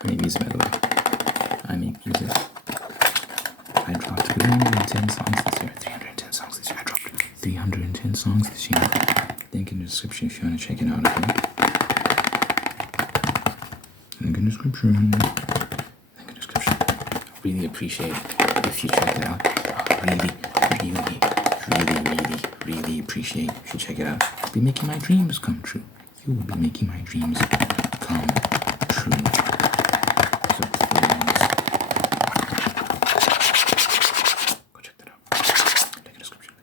I make music, by the way. I make music. I dropped 310 songs this year. 310 songs this year. I dropped 310 songs this year. Link in the description if you want to check it out, okay? Link in the description. Link in the description. Really appreciate if you check it out. Really appreciate if you check it out. I'll be making my dreams come true. You will be making my dreams come true. So please go check that out. Link in the description.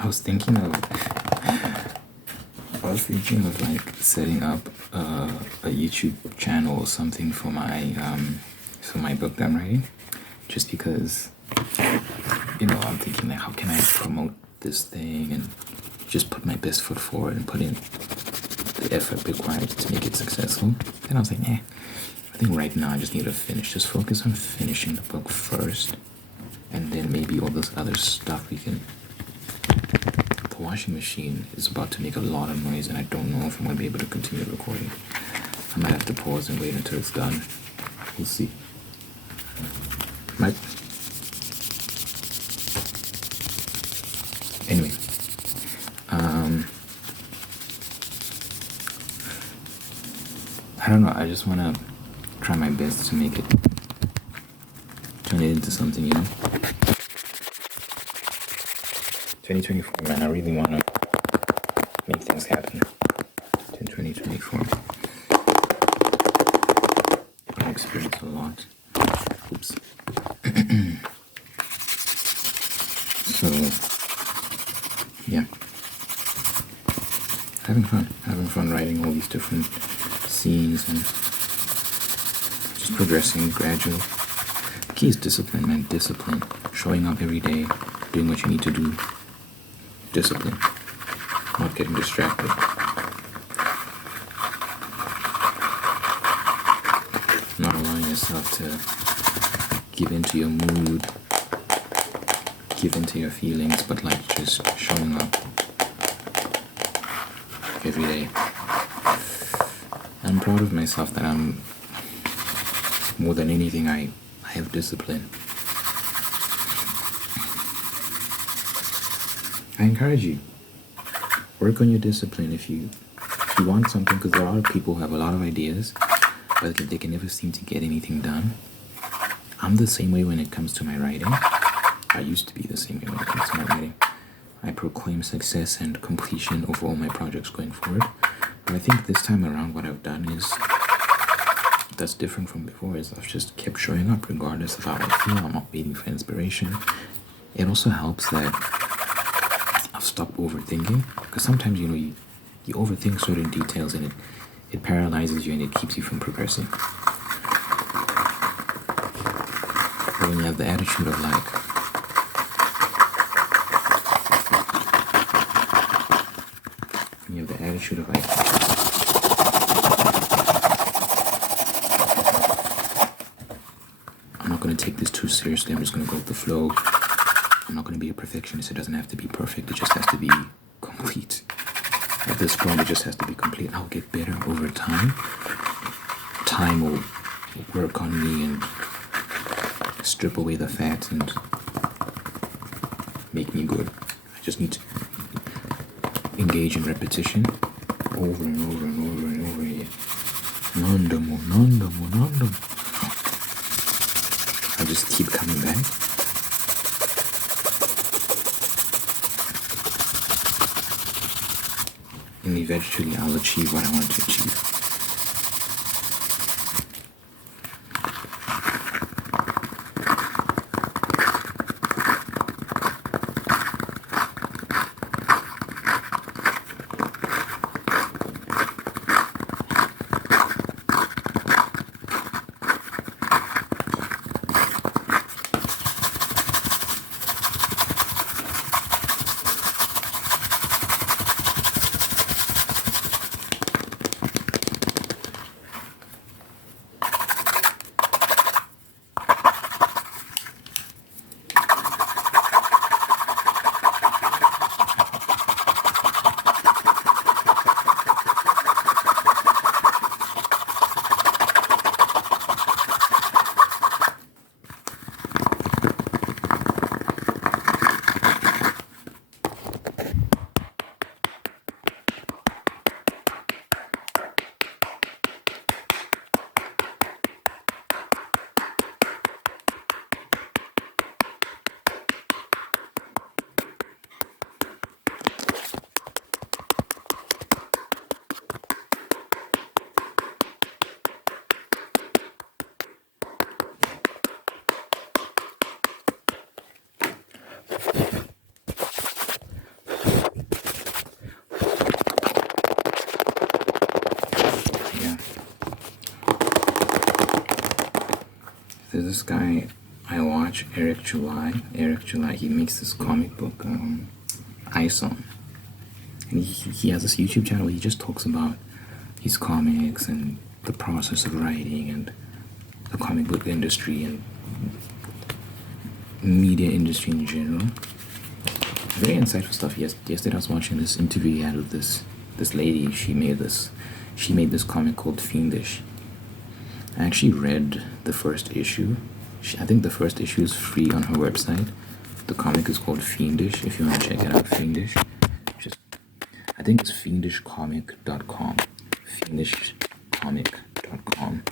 I was thinking of like setting up a YouTube channel or something for my book that I'm writing, just because I'm thinking like how can I promote this thing and just put my best foot forward and put in the effort required to make it successful. And I was like, I think right now I just need to just focus on finishing the book first, and then maybe all this other stuff we can. The washing machine is about to make a lot of noise and I don't know if I'm going to be able to continue recording. I might have to pause and wait until it's done. We'll see. Right? Anyway. I don't know. I just want to try my best to make it, turn it into something, 2024, man, I really want to make things happen in 2024. I experienced a lot. Oops. So, yeah. Having fun writing all these different scenes and just progressing gradually. The key is discipline, man, discipline. Showing up every day, doing what you need to do. Discipline, not getting distracted. Not allowing yourself to give into your mood, give into your feelings, but like just showing up every day. I'm proud of myself that I'm, more than anything, I have discipline. I encourage you, work on your discipline if you want something, because there are a lot of people who have a lot of ideas, but they can never seem to get anything done. I'm the same way when it comes to my writing. I used to be the same way when it comes to my writing. I proclaim success and completion of all my projects going forward. But I think this time around what I've done is, that's different from before, is I've just kept showing up regardless of how I feel. I'm not waiting for inspiration. It also helps that stop overthinking, because sometimes you overthink certain details and it paralyzes you and it keeps you from progressing. But when you have the attitude of like, I'm not going to take this too seriously, I'm just going to go with the flow. I'm not going to be a perfectionist. It doesn't have to be perfect. It just has to be complete. At this point, it just has to be complete. I'll get better over time. Time will work on me and strip away the fat and make me good. I just need to engage in repetition over and over and over and over again. Nandamo. I just keep coming back. and eventually I'll achieve what I want to achieve. There's this guy I watch, Eric July. He makes this comic book, ISON. And he has this YouTube channel where he just talks about his comics and the process of writing and the comic book industry and media industry in general. Very insightful stuff. Yesterday I was watching this interview he had with this lady. She made this comic called Fiendish. I actually read the first issue. I think the first issue is free on her website. The comic is called Fiendish. If you want to check it out, Fiendish. I think it's fiendishcomic.com. Fiendishcomic.com.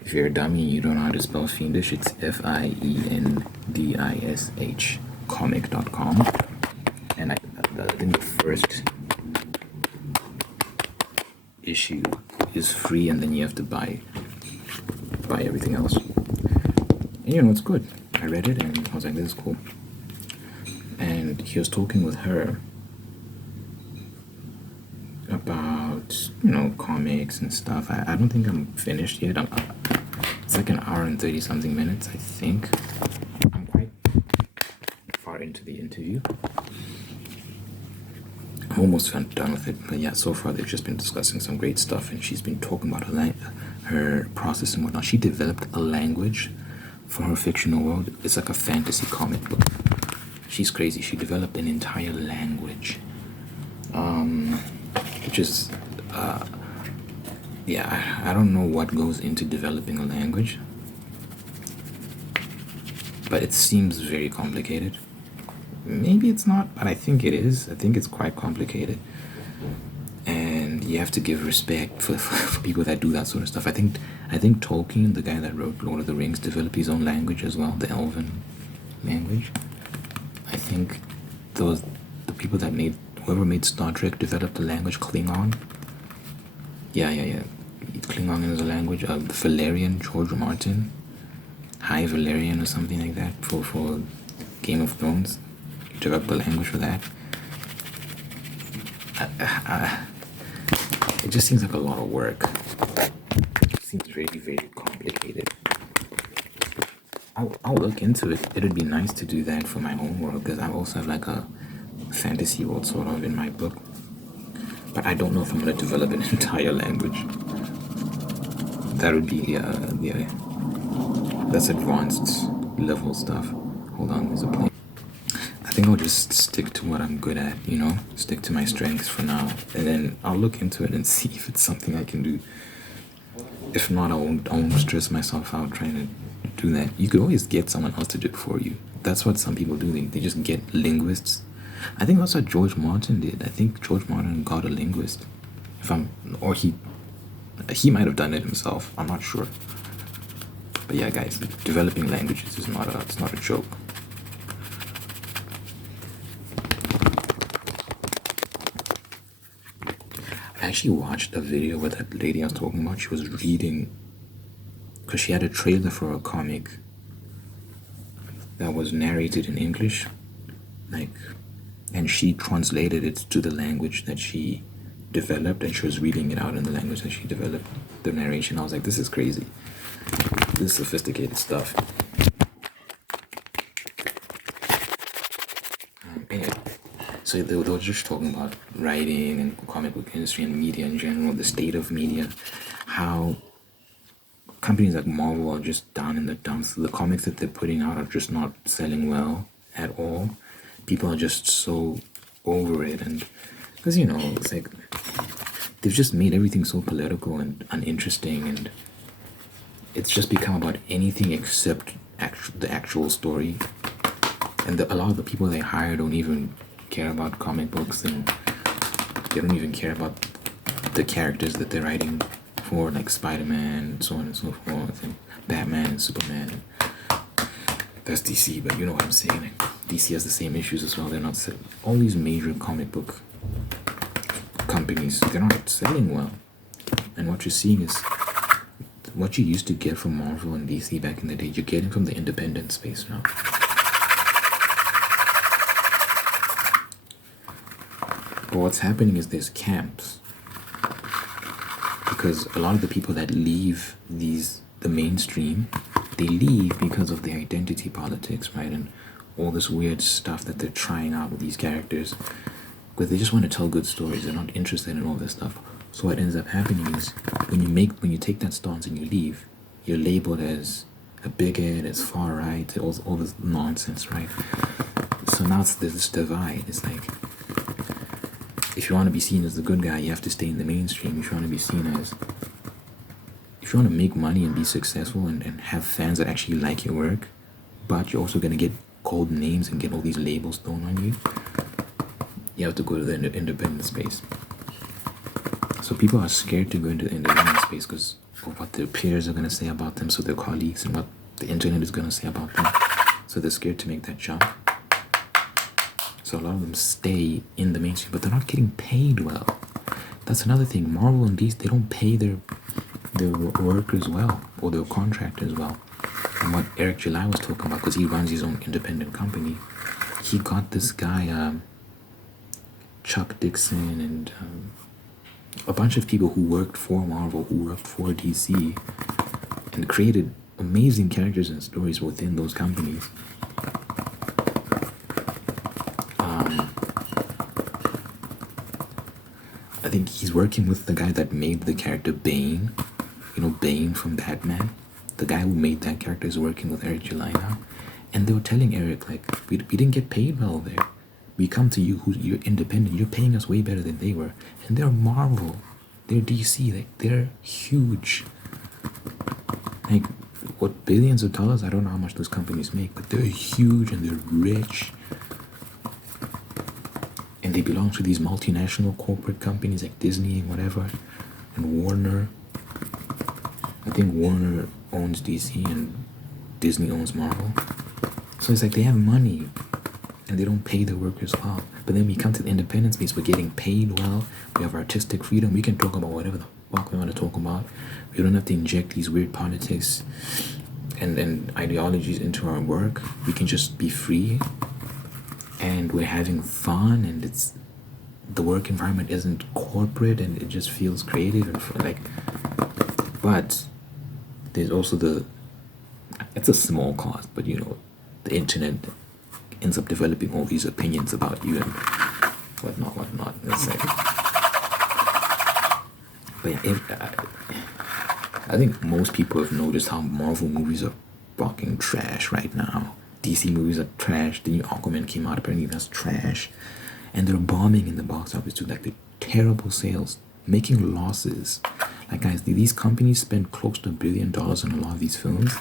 If you're a dummy and you don't know how to spell fiendish, it's FIENDISH comic.com. And I think the first issue is free, and then you have to buy everything else. And it's good. I read it and I was like, this is cool. And he was talking with her about comics and stuff. I don't think I'm finished yet. It's like an hour and 30 something minutes, I think. I'm quite far into the interview. I'm almost done with it, but yeah, so far they've just been discussing some great stuff, and she's been talking about her process and whatnot. She developed a language for her fictional world. It's like a fantasy comic book. She's crazy. She developed an entire language, which is, I don't know what goes into developing a language, but it seems very complicated. Maybe it's not, but I think it is. I think it's quite complicated. And you have to give respect for people that do that sort of stuff. I think Tolkien, the guy that wrote Lord of the Rings, developed his own language as well, the Elven language. I think the people that whoever made Star Trek developed the language Klingon. Yeah. Klingon is a language. Valerian, George Martin, High Valerian or something like that for Game of Thrones. Develop the language for that. It just seems like a lot of work. It seems very, very complicated. I'll look into it. It'd be nice to do that for my own world, because I also have like a fantasy world sort of in my book. But I don't know if I'm going to develop an entire language. That would be, that's advanced level stuff. Hold on, there's a plane. I think I'll just stick to what I'm good at, stick to my strengths for now, and then I'll look into it and see if it's something I can do. If not, I won't stress myself out trying to do that. You could always get someone else to do it for you. That's what some people do. They just get linguists. I think that's what George Martin did. I think George Martin got a linguist. He might have done it himself. I'm not sure. But yeah, guys, developing languages is not a joke. actually watched a video where that lady I was talking about, she was reading, because she had a trailer for a comic that was narrated in English, like, and she translated it to the language that she developed, and she was reading it out in the language that she developed the narration. I was like, this is crazy. This is sophisticated stuff. Anyway, so they were just talking about writing and comic book industry and media in general, the state of media, how companies like Marvel are just down in the dumps. The comics that they're putting out are just not selling well at all. People are just so over it, and because it's like they've just made everything so political and uninteresting, and it's just become about anything except the actual story. And a lot of the people they hire don't even care about comic books, and they don't even care about the characters that they're writing for, like Spider-Man, so on and so forth, and Batman and Superman. That's DC, but you know what I'm saying. Like, DC has the same issues as well. They're not selling. All these major comic book companies, they're not selling well. And what you're seeing is what you used to get from Marvel and DC back in the day, you're getting from the independent space now. But what's happening is there's camps. Because a lot of the people that leave the mainstream, they leave because of the identity politics, right? And all this weird stuff that they're trying out with these characters. Because they just want to tell good stories. They're not interested in all this stuff. So what ends up happening is when you take that stance and you leave, you're labeled as a bigot, as far right, all this nonsense, right? So now there's this divide. It's like, if you want to be seen as the good guy, you have to stay in the mainstream. If you want to be seen as, if you want to make money and be successful and have fans that actually like your work, but you're also going to get called names and get all these labels thrown on you, you have to go to the independent space. So people are scared to go into the independent space because of what their peers are going to say about them, so their colleagues, and what the internet is going to say about them. So they're scared to make that jump. So a lot of them stay in the mainstream, but they're not getting paid well. That's another thing. Marvel and DC, they don't pay their workers well, or their contractors well. And what Eric July was talking about, because he runs his own independent company, he got this guy, Chuck Dixon, and a bunch of people who worked for Marvel, who worked for DC, and created amazing characters and stories within those companies. I think he's working with the guy that made the character Bane, Bane from Batman. The guy who made that character is working with Eric July now. And they were telling Eric, like, we didn't get paid well there. We come to you, you're independent, you're paying us way better than they were. And they're Marvel, they're DC, like, they're huge. Like, what, billions of dollars? I don't know how much those companies make, but they're huge and they're rich. And they belong to these multinational corporate companies like Disney and whatever, and Warner. I think Warner owns DC and Disney owns Marvel. So it's like they have money and they don't pay their workers well. But then we come to the independent space, we're getting paid well, we have artistic freedom, we can talk about whatever the fuck we want to talk about. We don't have to inject these weird politics and ideologies into our work. We can just be free. And we're having fun, and the work environment isn't corporate, and it just feels creative and like. But there's also it's a small cost, but the internet ends up developing all these opinions about you and whatnot. It's like, but yeah, I think most people have noticed how Marvel movies are fucking trash right now. DC movies are trash. The new Aquaman came out, apparently that's trash. And they're bombing in the box office too. Like, they're terrible sales, making losses. Like, guys, these companies spend close to $1 billion on a lot of these films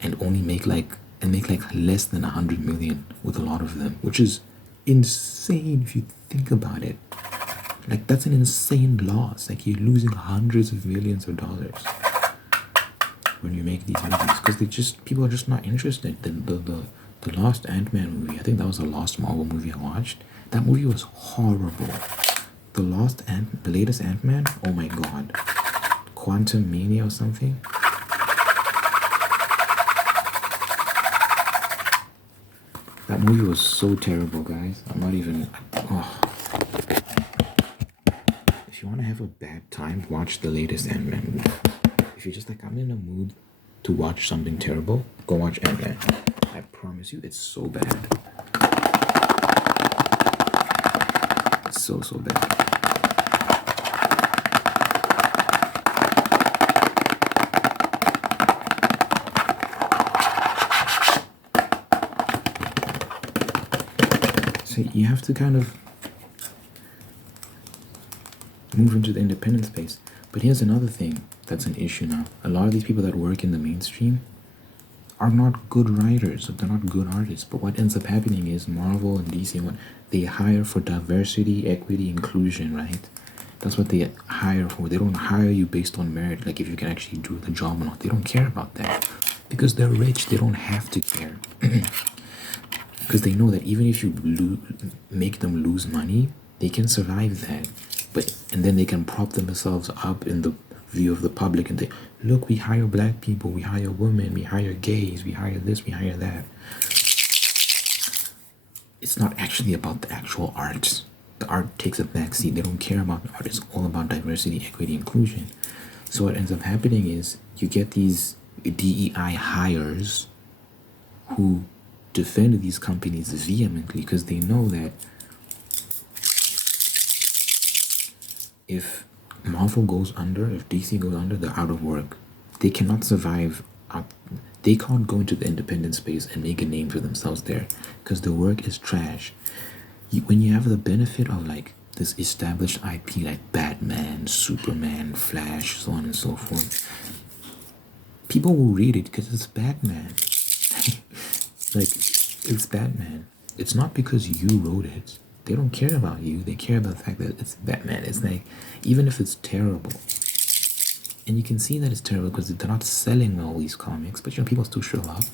and only make less than 100 million with a lot of them, which is insane if you think about it. Like, that's an insane loss. Like, you're losing hundreds of millions of dollars when you make these movies, because people are just not interested. The last Ant-Man movie, I think that was the last Marvel movie I watched. That movie was horrible. The latest Ant-Man. Oh my god, Quantum Mania or something. That movie was so terrible, guys. I'm not even. Oh. If you want to have a bad time, watch the latest Ant-Man movie. If you're just like, I'm in a mood to watch something terrible, go watch Ant-Man. I promise you, it's so bad. It's so bad. So you have to kind of move into the independent space. But here's another thing that's an issue now. A lot of these people that work in the mainstream are not good writers, they're not good artists. But what ends up happening is Marvel and DC, they hire for diversity, equity, inclusion, right? That's what they hire for. They don't hire you based on merit, like if you can actually do the job or not. They don't care about that. Because they're rich, they don't have to care. Because they know that even if you make them lose money, they can survive that. And then they can prop themselves up in the view of the public and say, look, we hire black people, we hire women, we hire gays, we hire this, we hire that. It's not actually about the actual art. The art takes a backseat. They don't care about the art. It's all about diversity, equity, inclusion. So what ends up happening is you get these DEI hires who defend these companies vehemently because they know that if Marvel goes under, if DC goes under, they're out of work. They cannot survive. They can't go into the independent space and make a name for themselves there because the work is trash. When you have the benefit of like this established IP like Batman, Superman, Flash, so on and so forth, people will read it because it's Batman. Like, it's Batman. It's not because you wrote it. They don't care about you. They care about the fact that it's Batman. It's like, even if it's terrible, and you can see that it's terrible because they're not selling all these comics, but you know, people still show up.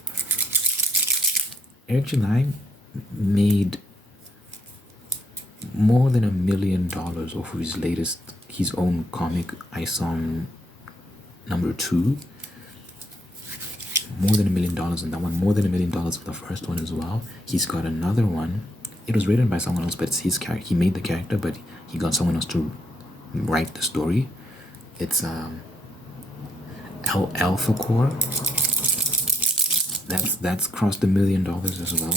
Eric July made more than $1 million off of his own comic, I Saw #2. More than $1 million in that one, more than $1 million for the first one as well. He's got another one. It was written by someone else, but it's his character. He made the character, but he got someone else to write the story. It's Alpha Core. That's crossed $1 million as well.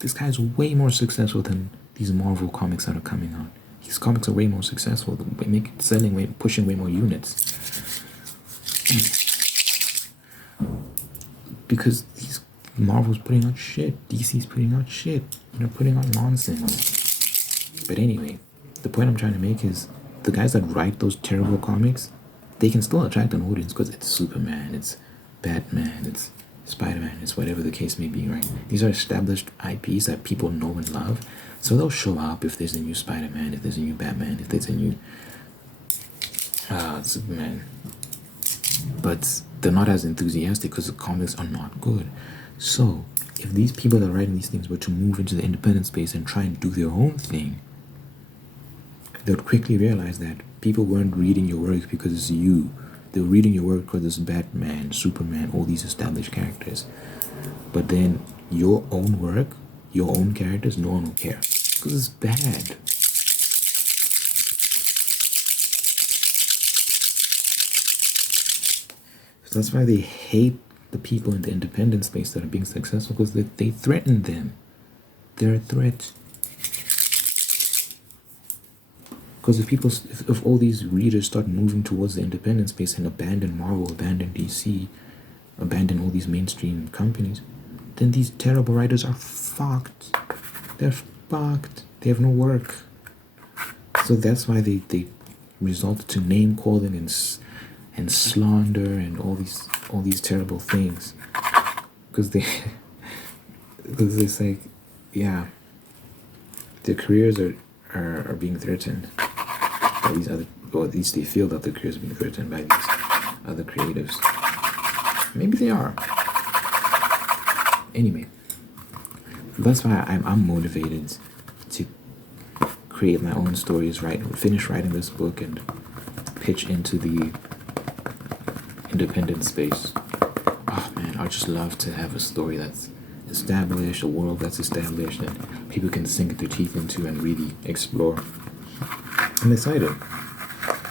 This guy's way more successful than these Marvel comics that are coming out. His comics are way more successful. Pushing way more units. Because these Marvel's putting out shit, DC's putting out shit, they're putting out nonsense. But anyway, the point I'm trying to make is the guys that write those terrible comics, they can still attract an audience because it's Superman, it's Batman, it's Spider-Man, it's whatever the case may be, right? These are established IPs that people know and love, so they'll show up if there's a new Spider-Man, if there's a new Batman, if there's a new Superman. But they're not as enthusiastic because the comics are not good. So if these people that are writing these things were to move into the independent space and try and do their own thing, they would quickly realize that people weren't reading your work because it's you. They were reading your work because it's Batman, Superman, all these established characters. But then your own work, your own characters, no one will care because it's bad. That's why they hate the people in the independent space that are being successful, because they threaten them. They're a threat. Because if all these readers start moving towards the independent space and abandon Marvel, abandon DC, abandon all these mainstream companies, then these terrible writers are fucked. They're fucked. They have no work. So that's why they resort to name calling and slander and all these terrible things, because it's like, yeah, their careers are being threatened by these other, or at least they feel that their careers are being threatened by these other creatives. Maybe they are. Anyway, that's why I'm motivated to create my own stories, finish writing this book, and pitch into the independent space. Oh man, I'd just love to have a story that's established, a world that's established, that people can sink their teeth into and really explore. I'm excited.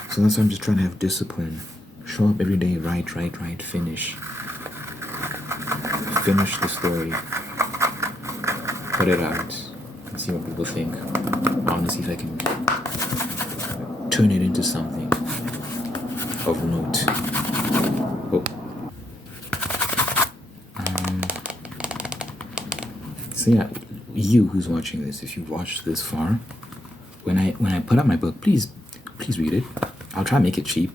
So that's why I'm just trying to have discipline. Show up every day, write, finish. Finish the story. Put it out. And see what people think. I want to see if I can turn it into something of note. Oh. So yeah, you who's watching this, if you've watched this far, when I put out my book, please read it. I'll try to make it cheap.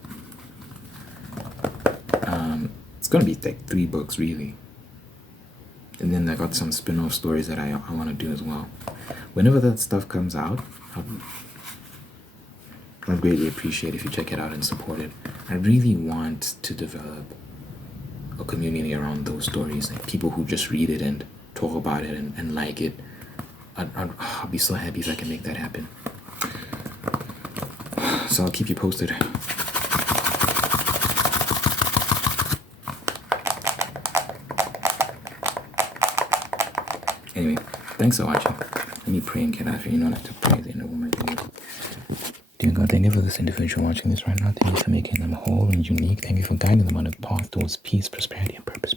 It's gonna be like 3 books really, and then I got some spin-off stories that I want to do as well. Whenever that stuff comes out, I'd greatly appreciate if you check it out and support it. I really want to develop a community around those stories, like people who just read it and talk about it and like it. I'll be so happy if I can make that happen. So I'll keep you posted. Anyway, thanks for watching. Let me pray and get out of here. You know, I have to pray at the end of all my videos. Dear God, thank you for this individual watching this right now. Thank you for making them whole and unique. Thank you for guiding them on a path towards peace, prosperity, and purpose.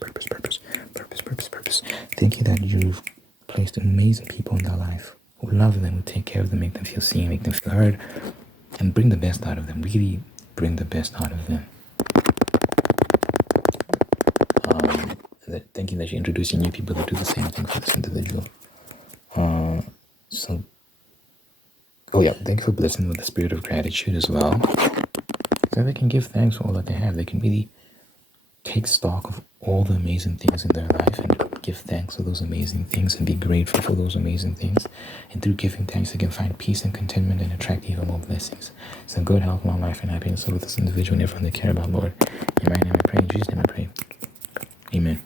Thank you that you've placed amazing people in their life who love them, who take care of them, make them feel seen, make them feel heard, and bring the best out of them. Really bring the best out of them. Thank you that you're introducing new people that do the same thing for this individual. Thank you for blessing them with the spirit of gratitude as well. So they can give thanks for all that they have. They can really take stock of all the amazing things in their life and give thanks for those amazing things and be grateful for those amazing things. And through giving thanks, they can find peace and contentment and attract even more blessings. So good health, long life, and happiness with this individual and everyone they care about, Lord. In my name I pray, in Jesus' name I pray. Amen.